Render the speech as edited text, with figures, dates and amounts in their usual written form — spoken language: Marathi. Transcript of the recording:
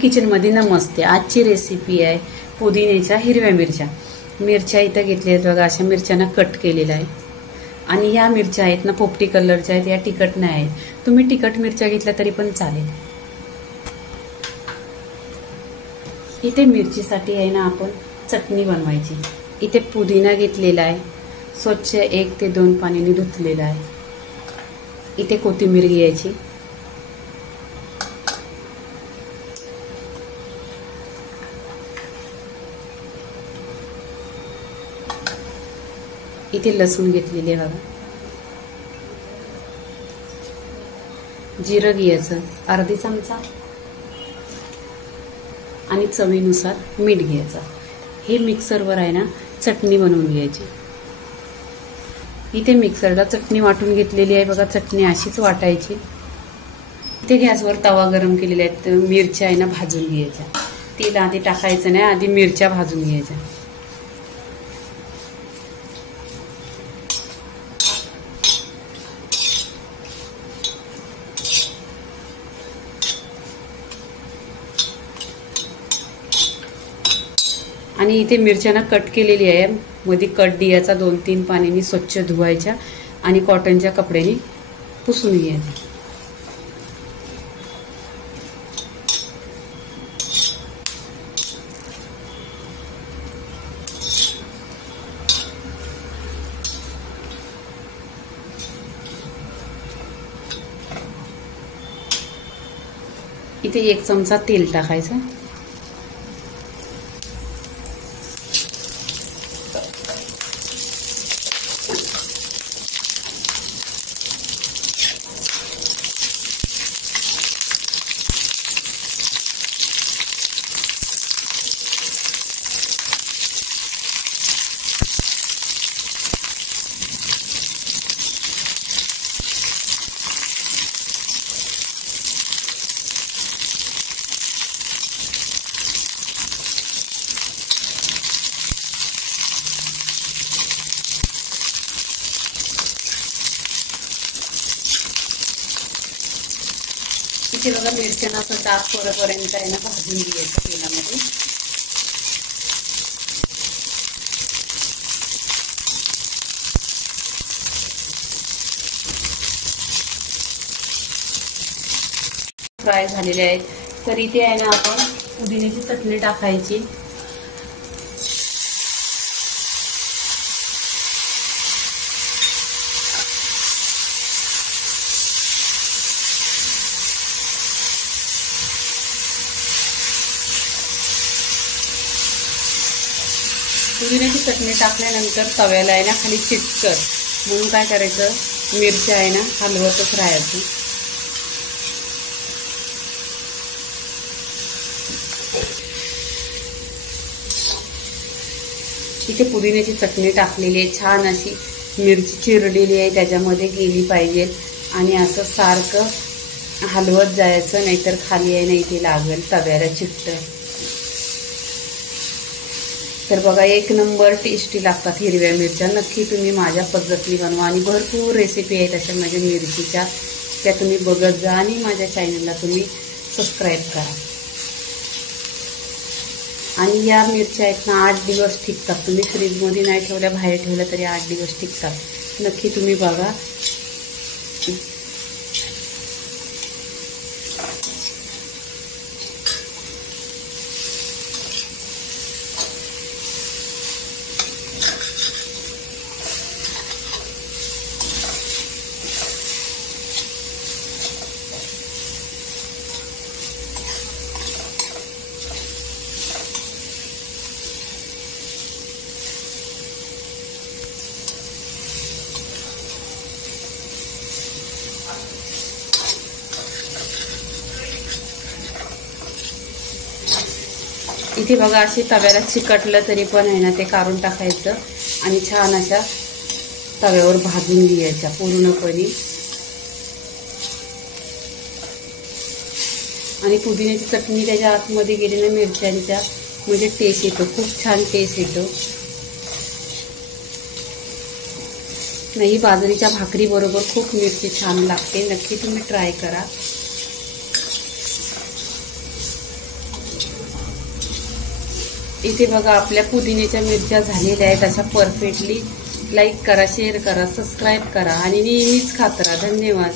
किचन मध्ये नमस्ते। आजची रेसिपी आहे पुदिन्याच्या हिरव्या मिरच्या। मिरच्या इथं घेतल्या आहेत बघा, अशा मिरच्यांना कट केलेला आहे। आणि या मिरच्या आहेत ना पोपटी कलरच्या आहेत, या तिखट नाही आहेत। तुम्ही तिखट मिरच्या घेतल्या तरी पण चालेल। इथे मिरचीसाठी आहे ना आपण चटणी बनवायची। इथे पुदिना घेतलेला आहे, स्वच्छ 1 ते 2 पाण्याने धुतलेला आहे। इथे कोथिंबीर घ्यायची, इथे लसूण घेतलेले आहे बघा, जिरं घ्यायचं अर्धी चमचा आणि चवीनुसार मीठ घ्यायचं। हे मिक्सरवर आहे ना चटणी बनवून घ्यायची। इथे मिक्सरला चटणी वाटून घेतलेली आहे बघा, चटणी अशीच वाटायची। इथे गॅसवर तवा गरम केलेला आहे, मिरच्या आहे ना भाजून घ्यायच्या। तेल आधी टाकायचं नाही, आधी मिरच्या भाजून घ्यायच्या। आणि इथे मिरच्यांना कट केलेली आहे, मध्ये कट द्यायचा, 2-3 पाण्याने स्वच्छ धुवायच्या आणि कॉटनच्या कपड्याने पुसून घ्यायच्या। इथे 1 चमचा तेल टाकायचं, इथे बघा मिरच्यांना असं डाग पडेपर्यंत आहे ना भाजून घ्यायचं तेलामध्ये। फ्राय झालेले आहेत, तर इथे आहे ना आपण पुदिन्याची चटणी टाकायची। पुदिन्याची चटणी टाकल्यानंतर तव्याला आहे ना खाली चिटकत, म्हणून काय करायचं, मिरच्या आहे ना हलवतच राहायचं। इथे पुदिन्याची चटणी टाकलेली आहे, छान अशी मिरची चिरलेली आहे, त्याच्यामध्ये गेली पाहिजे आणि असं सारखं हलवत जायचं, नाहीतर खाली आहे ना इथे लागेल, तव्याला चिकटत। तर बघा 1 नंबर टेस्टी लागतात हिरव्या मिरच्या। नक्की तुम्ही माझ्या पद्धतीने बनवा आणि भरपूर रेसिपी आहेत अशा माझ्या मिरचीच्या, त्या तुम्ही बघत जा आणि माझ्या चॅनलला तुम्ही सबस्क्राईब करा। आणि या मिरच्या आहेत ना 8 दिवस टिकतात, तुम्ही फ्रीजमध्ये नाही ठेवल्या, बाहेर ठेवल्या तरी 8 दिवस टिकतात। नक्की तुम्ही बघा। इथे बघा अशी तव्याला चिकटलं तरी पण आहे ना ते काढून टाकायचं आणि छान अशा तव्यावर भाजून घ्यायच्या पूर्णपणे। आणि पुदिन्याची चटणी त्याच्या आतमध्ये गेलेल्या मिरच्यांच्या म्हणजे टेस्ट येतो, खूप छान टेस्ट येतो। नाही बाजरीच्या भाकरी बरोबर खूप मिरची छान लागते, नक्की तुम्ही ट्राय करा। इथे बघा आपल्या पुदिन्याच्या मिरच्या झालेल्या आहेत अशा परफेक्टली. लाईक करा, शेअर करा, सबस्क्राईब करा आणि नेहमीच खात राहा. धन्यवाद.